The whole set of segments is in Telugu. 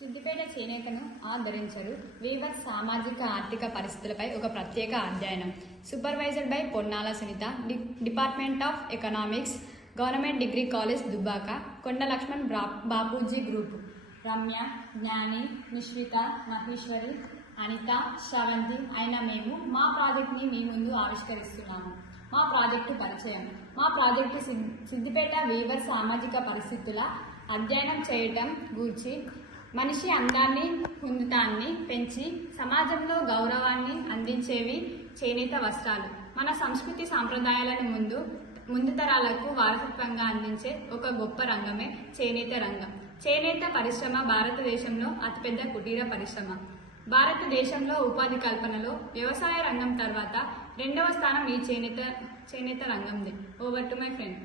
సిద్దిపేట చేనేతను ఆదరించరు వీవర్స్ సామాజిక ఆర్థిక పరిస్థితులపై ఒక ప్రత్యేక అధ్యయనం. Supervised by Ponnala Sunitha, department of economics, government degree college Dubbaka. Konda Laxman Bapuji group. Ramya, జ్ఞాని, నిశ్రిత, మహేశ్వరి, అనిత, శ్రవంతి అయిన మేము మా ప్రాజెక్ట్ని మీ ముందు ఆవిష్కరిస్తున్నాము. మా ప్రాజెక్టు పరిచయం. మా ప్రాజెక్టు సిద్దిపేట వీవర్ సామాజిక పరిస్థితుల అధ్యయనం చేయటం గూర్చి మనిషి అందాన్ని, పుంజుతాన్ని పెంచి సమాజంలో గౌరవాన్ని అందించేవి చేనేత వస్త్రాలు. మన సంస్కృతి సాంప్రదాయాలను ముందు తరాలకు వారసత్వంగా అందించే ఒక గొప్ప రంగమే చేనేత రంగం. చేనేత పరిశ్రమ భారతదేశంలో అతిపెద్ద కుటీర పరిశ్రమ. భారతదేశంలో ఉపాధి కల్పనలో వ్యవసాయ రంగం తర్వాత రెండవ స్థానం ఈ చేనేత రంగంది. Over to my friend.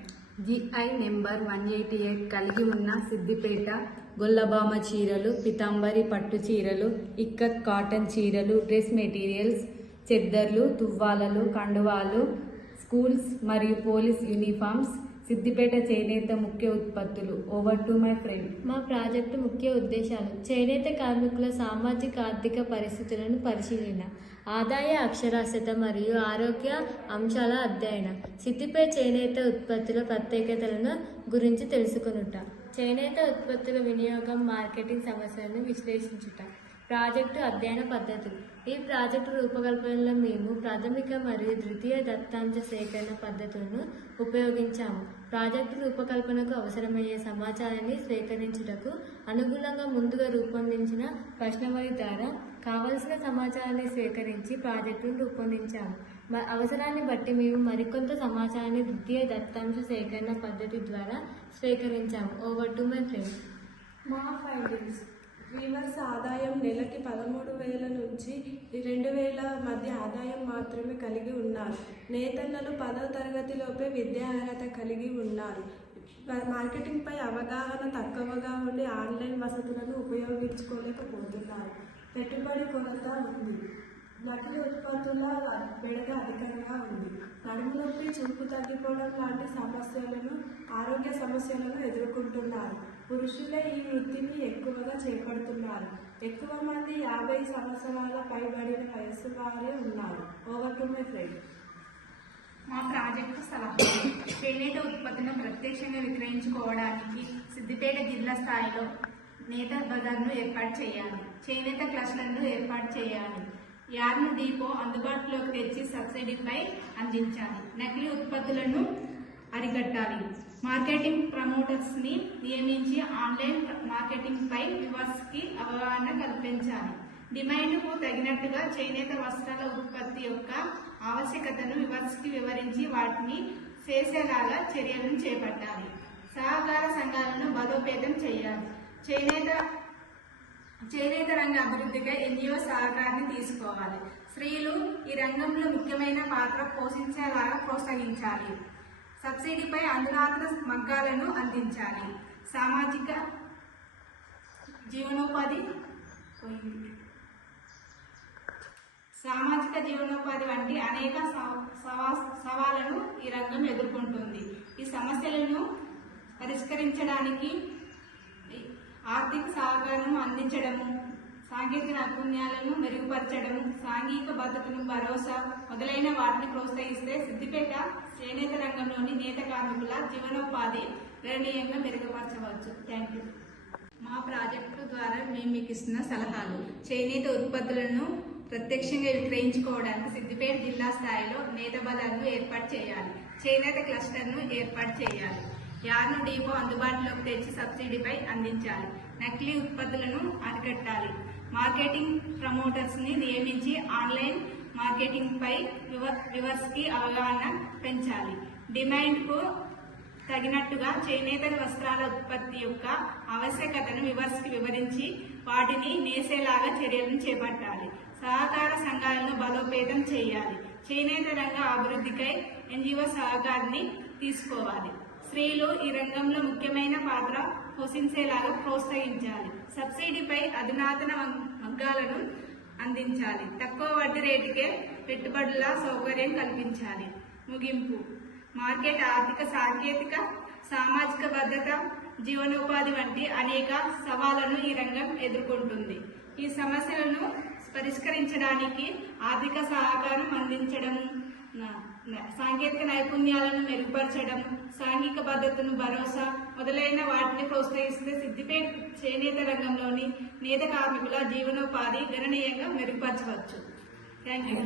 GI number 188 కలిగి ఉన్న సిద్దిపేట గొల్లబామ చీరలు, పితాంబరి పట్టు చీరలు, ఇక్కత్ కాటన్ చీరలు, డ్రెస్ మెటీరియల్స్, చెద్దర్లు, తువ్వాలలు, కండువాలు, స్కూల్స్ మరియు పోలీస్ యూనిఫామ్స్ సిద్దిపేట చేనేత ముఖ్య ఉత్పత్తులు. Over to my friend. మా ప్రాజెక్టు ముఖ్య ఉద్దేశాలు: చేనేత కార్మికుల సామాజిక ఆర్థిక పరిస్థితులను పరిశీలన, ఆదాయ అక్షరాస్యత మరియు ఆరోగ్య అంశాల అధ్యయనం, సిద్దిపేట చేనేత ఉత్పత్తుల ప్రత్యేకతలను గురించి తెలుసుకొనుట, చేనేత ఉత్పత్తుల వినియోగం, మార్కెటింగ్ సమస్యలను విశ్లేషించుట. ప్రాజెక్టు అధ్యయన పద్ధతులు. ఈ ప్రాజెక్టు రూపకల్పనలో మేము ప్రాథమిక మరియు ద్వితీయ దత్తాంశ సేకరణ పద్ధతులను ఉపయోగించాము. ప్రాజెక్టు రూపకల్పనకు అవసరమయ్యే సమాచారాన్ని స్వీకరించుటకు అనుగుణంగా ముందుగా రూపొందించిన ప్రశ్నావళి ద్వారా కావలసిన సమాచారాన్ని స్వీకరించి ప్రాజెక్టును రూపొందించాము. అవసరాన్ని బట్టి మేము మరికొంత సమాచారాన్ని ద్వితీయ దత్తాంశ సేకరణ పద్ధతి ద్వారా స్వీకరించాము. Over to my friend. మా ఫైండింగ్స్: వీవర్స్ ఆదాయం నెలకి 13,000 నుంచి 2,000 మధ్య ఆదాయం మాత్రమే కలిగి ఉన్నారు. నేతన్నలు 10వ తరగతిలోపే విద్యా అర్హత కలిగి ఉన్నారు. మార్కెటింగ్పై అవగాహన తక్కువగా ఉండి ఆన్లైన్ వసతులను ఉపయోగించుకోలేకపోతున్నారు. పెట్టుబడి కొరత ఉంది. నకిలీ ఉత్పత్తుల బెడద అధికంగా ఉంది. నడుము నొప్పి, చూపు తగ్గిపోవడం లాంటి ఆరోగ్య సమస్యలను ఎదుర్కొంటున్నారు. పురుషులే ఈ వృత్తిని ఎక్కువగా చేపడుతున్నారు. ఎక్కువ మంది 50 సంవత్సరాల పైబడిన వయస్సు వారే ఉన్నారు. Over to my friend. మా ప్రాజెక్టు సలహాలు: చేనేత ఉత్పత్తులను ప్రత్యక్షంగా విక్రయించుకోవడానికి సిద్దిపేట జిల్లా స్థాయిలో నేత బజార్ను ఏర్పాటు చేయాలి. చేనేత క్లస్టర్ను ఏర్పాటు చేయాలి. యార్న్ డిపో అందుబాటులోకి తెచ్చి సబ్సిడీపై అందించాలి. నకిలీ ఉత్పత్తులను అరికట్టాలి. మార్కెటింగ్ ప్రమోటర్స్ని నియమించి ఆన్లైన్ మార్కెటింగ్పై వ్యూవర్స్కి అవగాహన కల్పించాలి. డిమాండ్కు తగినట్టుగా చేనేత వస్త్రాల ఉత్పత్తి యొక్క ఆవశ్యకతను వ్యూవర్స్కి వివరించి వాటిని చేసేలాగా చర్యలను చేపట్టాలి. సహకార సంఘాలను బలోపేతం చేయాలి. చేనేత రంగ అభివృద్ధిగా ఎన్జిఓ సహకారాన్ని తీసుకోవాలి. స్త్రీలు ఈ రంగంలో ముఖ్యమైన పాత్ర పోషించేలాగా ప్రోత్సహించాలి. సబ్సిడీపై అధునాతన మగ్గాలను అందించాలి. సామాజిక జీవనోపాధి వంటి అనేక సవాళ్లను ఈ రంగం ఎదుర్కొంటుంది. ఈ సమస్యలను పరిష్కరించడానికి ఆర్థిక సహకారం అందించడము, సాంకేతిక నైపుణ్యాలను మెరుగుపరచడం, సాంఘిక భద్రతను భరోసా మొదలైన వాటిని ప్రోత్సహిస్తే సిద్దిపేట చేనేత రంగంలోని నేత కార్మికుల జీవనోపాధి గణనీయంగా మెరుగుపరచవచ్చు. Thank you. మా ప్రాజెక్టు ద్వారా మేము మీకు ఇస్తున్న సలహాలు: చేనేత ఉత్పత్తులను ప్రత్యక్షంగా విక్రయించుకోవడానికి సిద్దిపేట జిల్లా స్థాయిలో నేత బజార్ను ఏర్పాటు చేయాలి. చేనేత క్లస్టర్ను ఏర్పాటు చేయాలి. యార్న్ డిపో అందుబాటులోకి తెచ్చి సబ్సిడీపై అందించాలి. నకిలీ ఉత్పత్తులను అరికట్టాలి. మార్కెటింగ్ ప్రమోటర్స్ని నియమించి ఆన్లైన్ మార్కెటింగ్పై వ్యూవర్స్కి అవగాహన పెంచాలి. డిమాండ్కు తగినట్టుగా చేనేత వస్త్రాల ఉత్పత్తి యొక్క ఆవశ్యకతను వ్యూవర్స్కి వివరించి వాటిని నేసేలాగా చర్యలను చేపట్టాలి. సహకార సంఘాలను బలోపేతం చేయాలి. చేనేత రంగ అభివృద్ధికై ఎన్జిఓ సహకారాన్ని తీసుకోవాలి. స్త్రీలు ఈ రంగంలో ముఖ్యమైన పాత్ర పోషించేలాగా ప్రోత్సహించాలి. సబ్సిడీపై అధునాతన మగ్గాలను అందించాలి. తక్కువ వడ్డీ రేటుకే పెట్టుబడుల సౌకర్యం కల్పించాలి. ముగింపు: మార్కెట్ ఆర్థిక, సాంకేతిక, సామాజిక భద్రత జీవనోపాధి వంటి అనేక సవాళ్లను ఈ రంగం ఎదుర్కొంటుంది. ఈ సమస్యలను పరిష్కరించడానికి ఆర్థిక సహకారం అందించడం, సాంకేతిక నైపుణ్యాలను మెరుగుపరచడం, సాంఘిక భద్రతను భరోసా మొదలైన వాటిని ప్రోత్సహిస్తే సిద్దిపేట చేనేత రంగంలోని నేత కార్మికుల జీవనోపాధి గణనీయంగా మెరుగుపరచవచ్చు. Thank you.